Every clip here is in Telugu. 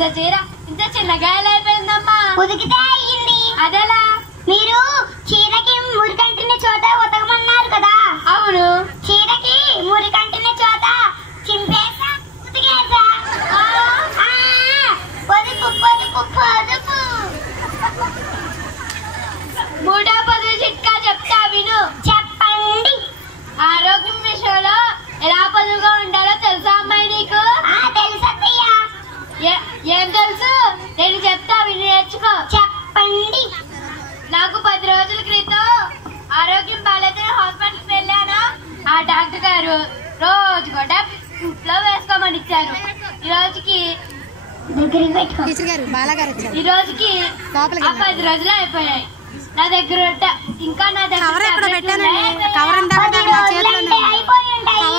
పెద్ద చీర ఇంత చిన్నగా ఎలా అయిపోయిందమ్మా? ఉదికితే అయ్యింది. అదెలా? మీరు చీరకి మురికంటిన చోట ఉతకమన్నారు కదా. అవును. చీరకి మురికంటిన చోట చింపేసా ఉతికేసా. పొదుపు పొదుపు పొదుపు. మూడో పొదుపు చిట్కా చెప్తా విను. చెప్పండి. ఆరోగ్యం విషయంలో ఎలా పొదుపుగా ఉండాలో తెలుసా అమ్మాయి నీకు? తెలుసయ్యా. ఏం తెలుసు? నేను చెప్తా విని నేర్చుకో. చెప్పండి. నాకు 10 రోజుల క్రితం ఆరోగ్యం బాగాలేదని హాస్పిటల్కి వెళ్ళాను. ఆ డాక్టర్ గారు రోజు కూడా ఇంట్లో వేసుకోమని ఇచ్చారు. ఈ రోజుకి ఈ రోజుకి ఆ 10 రోజులు అయిపోయాయి. నా దగ్గర ఇంకా నా దగ్గర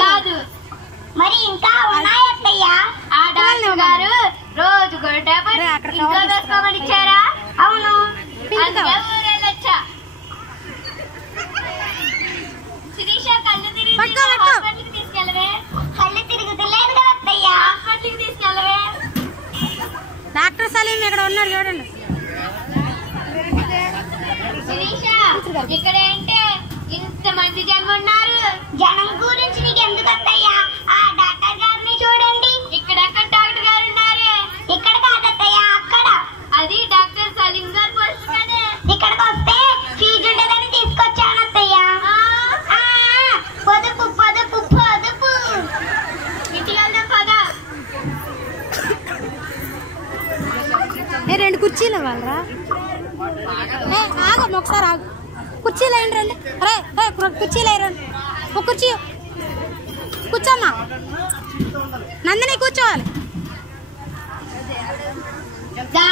కాదు. మరి ఇంకా ఉన్నాయా? ఆ డాక్టర్ గారు రోజు కూడా ఇంట్లో వేసుకోమని ఇచ్చారా? అవును. అందుకే ఊరెళ్ళొచ్చా. శిరీష కళ్ళు తిరిగి హాస్పిటల్కి తీసుకెళ్ళవే. కళ్ళు తిరుగుతలేదు కదా అత్తయ్య. హాస్పిటల్కి తీసుకెళ్ళవే. డాక్టర్ సలీం ఇక్కడ ఉన్నారు చూడండి. శిరీష ఇక్కడ ఏంటే ఇంతమంది జనం ఉన్నారు? జనం గురించి నీకు ఎందుకు అత్తయ్య? ఆ డాక్టర్ గారిని చూడండి. ఇక్కడెక్కడ డాక్టర్ గారు ఉన్నారు? ఇక్కడ కాదత్తయ్య, అక్కడ. అది డాక్టర్ సలీం గారు పోస్ట్ కదే. ఇక్కడికి వస్తే ఫీజు ఉండదని తీసుకొచ్చాను అత్తయ్య. పొదుపు పొదుపు పొదుపు. ఇంటికి వెళ్దాం పదా. 2 కుర్చీలు ఇవ్వాలరా. ఆగమ్మ ఒకసారి ఆగు. కుర్చీలు అయ్యండి రండి. కుర్చీలు అయ్యండి. ఒక కుర్చీ కూర్చోమ్మా. నందిని కూర్చోవాలి. దా